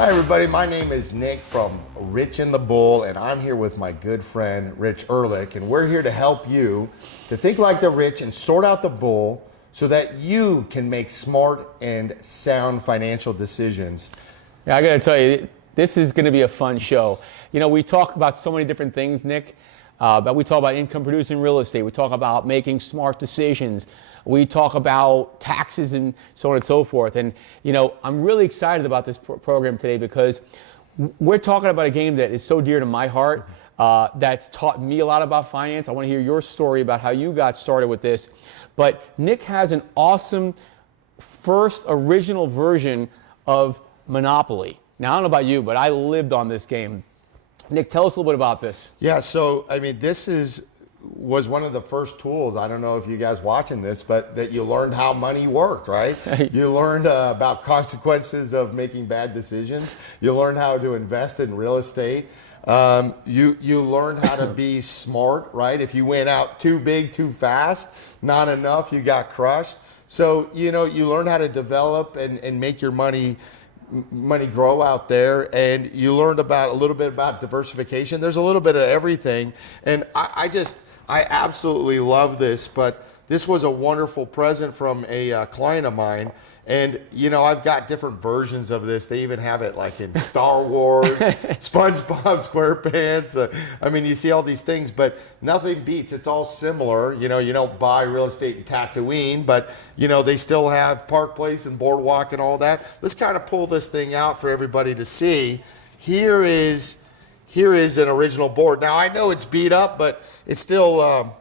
Hi, everybody. My name is Nick from Rich and the Bull, and I'm here with my good friend, Rich Ehrlich, and we're here to help you to think like the rich and sort out the bull so that you can make smart and sound financial decisions. Yeah, I got to tell you, this is going to be a fun show. You know, we talk about so many different things, Nick, but we talk about income producing real estate. We talk about making smart decisions. We talk about taxes and so on and so forth. And, you know, I'm really excited about this program today because we're talking about a game that is so dear to my heart, that's taught me a lot about finance. I want to hear your story about how you got started with this. But Nick has an awesome first original version of Monopoly. Now, I don't know about you, but I lived on this game. Nick, tell us a little bit about this. Yeah, so, I mean, this was one of the first tools, I don't know if you guys watching this, but that you learned how money worked, right? You learned about consequences of making bad decisions. You learned how to invest in real estate. You learned how to be smart, right? If you went out too big, too fast, not enough, you got crushed. So, you know, you learn how to develop and make your money grow out there, and you learned about a little bit about diversification. There's a little bit of everything, and I absolutely love this. But this was a wonderful present from a client of mine, and you know, I've got different versions of this. They even have it like in Star Wars, SpongeBob SquarePants. I mean, you see all these things, but nothing beats. It's all similar. You know, you don't buy real estate in Tatooine, but you know, they still have Park Place and Boardwalk and all that. Let's kind of pull this thing out for everybody to see. Here is an original board. Now I know it's beat up, but it still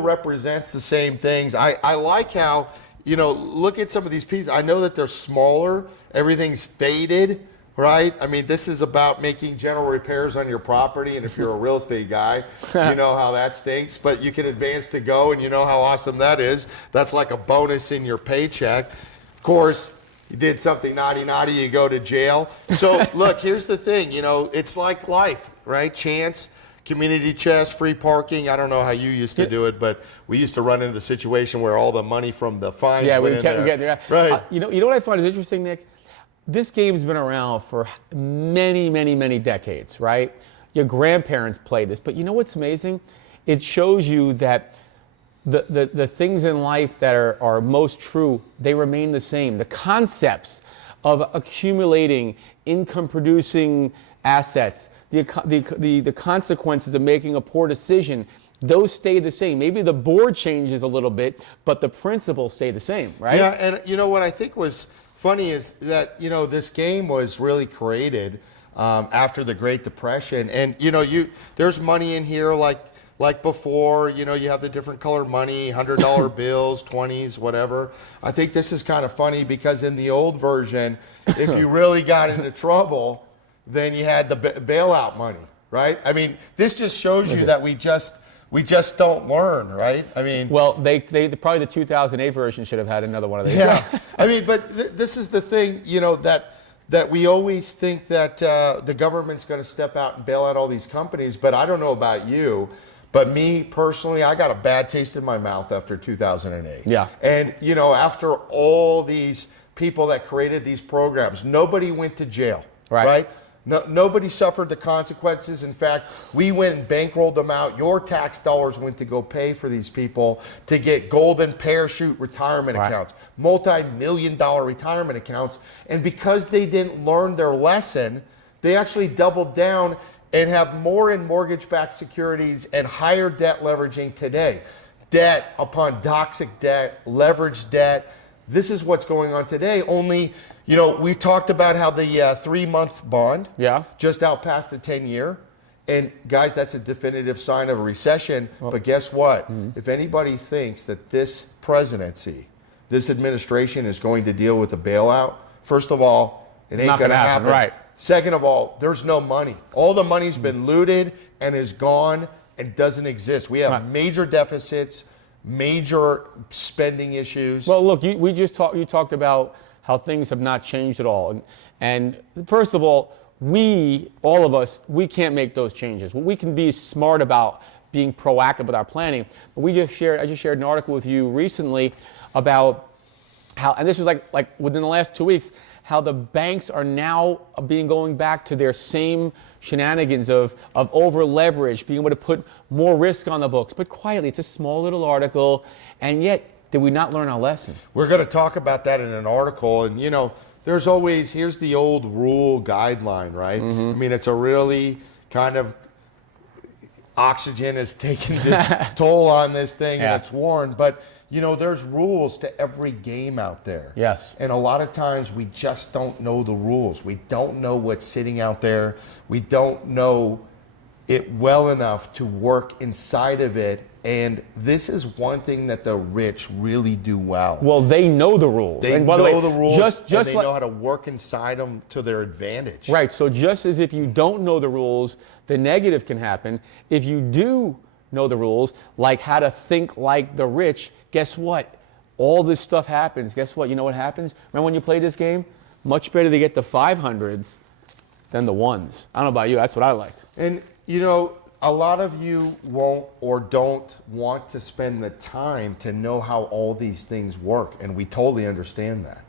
represents the same things. I like how, you know, look at some of these pieces. I know that they're smaller. Everything's faded, right? I mean, this is about making general repairs on your property. And if you're a real estate guy, you know how that stinks. But you can advance to go, and you know how awesome that is. That's like a bonus in your paycheck. Of course, you did something naughty, you go to jail. So look, here's the thing. You know, it's like life, right? Chance. Community chest, free parking. I don't know how you used to do it, but we used to run into the situation where all the money from the fines went in there. Yeah. Right. You know what I find is interesting, Nick? This game's been around for many, many, many decades, right? Your grandparents played this, but you know what's amazing? It shows you that the things in life that are most true, they remain the same. The concepts of accumulating income-producing assets, the consequences of making a poor decision, those stay the same. Maybe the board changes a little bit, but the principles stay the same, right? Yeah, and you know what I think was funny is that, you know, this game was really created after the Great Depression, and you know, there's money in here like before. You know, you have the different color money, $100 bills, 20s, whatever. I think this is kind of funny because in the old version, if you really got into trouble, then you had the bailout money, right? I mean, this just shows you that we just don't learn, right? I mean, well, they probably the 2008 version should have had another one of these. Yeah, I mean, but this is the thing, you know, that we always think that the government's going to step out and bail out all these companies. But I don't know about you, but me personally, I got a bad taste in my mouth after 2008. Yeah, and you know, after all these people that created these programs, nobody went to jail, right? No, nobody suffered the consequences. In fact, we went and bankrolled them out. Your tax dollars went to go pay for these people to get golden parachute retirement accounts, multi-million-dollar retirement accounts. And because they didn't learn their lesson, they actually doubled down and have more in mortgage-backed securities and higher debt leveraging today. Debt upon toxic debt, leveraged debt. This is what's going on today. Only, you know, we talked about how the 3-month bond just outpassed the 10-year. And guys, that's a definitive sign of a recession. But guess what? If anybody thinks that this presidency, this administration is going to deal with a bailout, first of all, it ain't going to happen. Right. Second of all, there's no money. All the money's been looted and is gone and doesn't exist. We have major deficits, major spending issues. Well, look, you talked about how things have not changed at all. And first of all, all of us, we can't make those changes. We can be smart about being proactive with our planning. But I just shared an article with you recently about how, and this was like within the last 2 weeks, how the banks are now going back to their same shenanigans of over leverage, being able to put more risk on the books. But quietly, it's a small little article, and yet, did we not learn our lesson? We're going to talk about that in an article. And, there's always, here's the old rule guideline, right? I mean, it's a really kind of oxygen is taking its toll on this thing and it's worn. But, there's rules to every game out there. Yes. And a lot of times we just don't know the rules. We don't know what's sitting out there. We don't know it well enough to work inside of it. And this is one thing that the rich really do well. Well, they know the rules. They and by know the way, the rules, just and they like, know how to work inside them to their advantage. Right, so just as if you don't know the rules, the negative can happen. If you do know the rules, like how to think like the rich, guess what? All this stuff happens. Guess what? You know what happens? Remember when you played this game? Much better to get the 500s than the ones. I don't know about you, that's what I liked. And, a lot of you won't or don't want to spend the time to know how all these things work, and we totally understand that.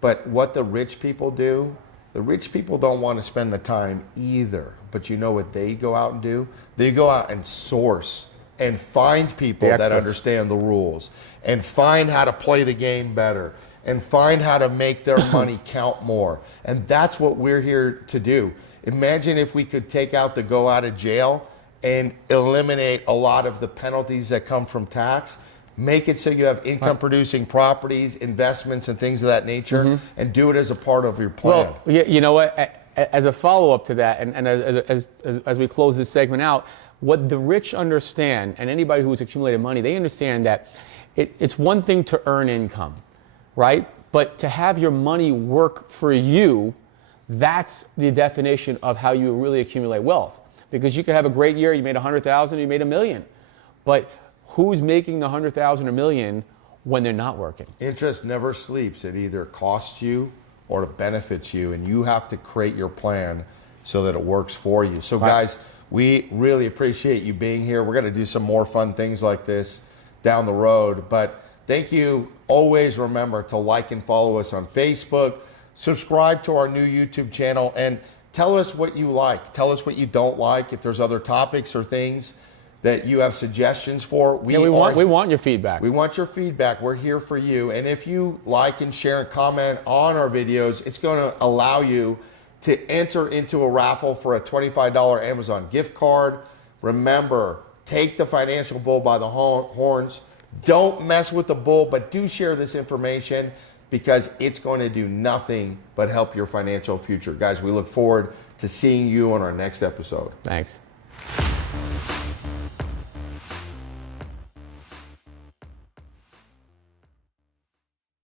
But what the rich people do, the rich people don't want to spend the time either. But you know what they go out and do? They go out and source and find people that understand the rules and find how to play the game better and find how to make their money count more. And that's what we're here to do. Imagine if we could take out the go out of jail and eliminate a lot of the penalties that come from tax. Make it so you have income producing properties, investments, and things of that nature, and do it as a part of your plan. Well, you know what? As a follow-up to that, and as we close this segment out, what the rich understand, and anybody who's accumulated money, they understand that it's one thing to earn income, right? But to have your money work for you, that's the definition of how you really accumulate wealth. Because you could have a great year, you made 100,000, you made $1 million. But who's making the 100,000 or $1 million when they're not working? Interest never sleeps. It either costs you or it benefits you, and you have to create your plan so that it works for you. So guys, we really appreciate you being here. We're going to do some more fun things like this down the road. But thank you. Always remember to like and follow us on Facebook, subscribe to our new YouTube channel, and tell us what you like. Tell us what you don't like. If there's other topics or things that you have suggestions for, we want your feedback. We want your feedback. We're here for you. And if you like and share and comment on our videos, it's going to allow you to enter into a raffle for a $25 Amazon gift card. Remember, take the financial bull by the horns. Don't mess with the bull, but do share this information, because it's going to do nothing but help your financial future. Guys, we look forward to seeing you on our next episode. Thanks.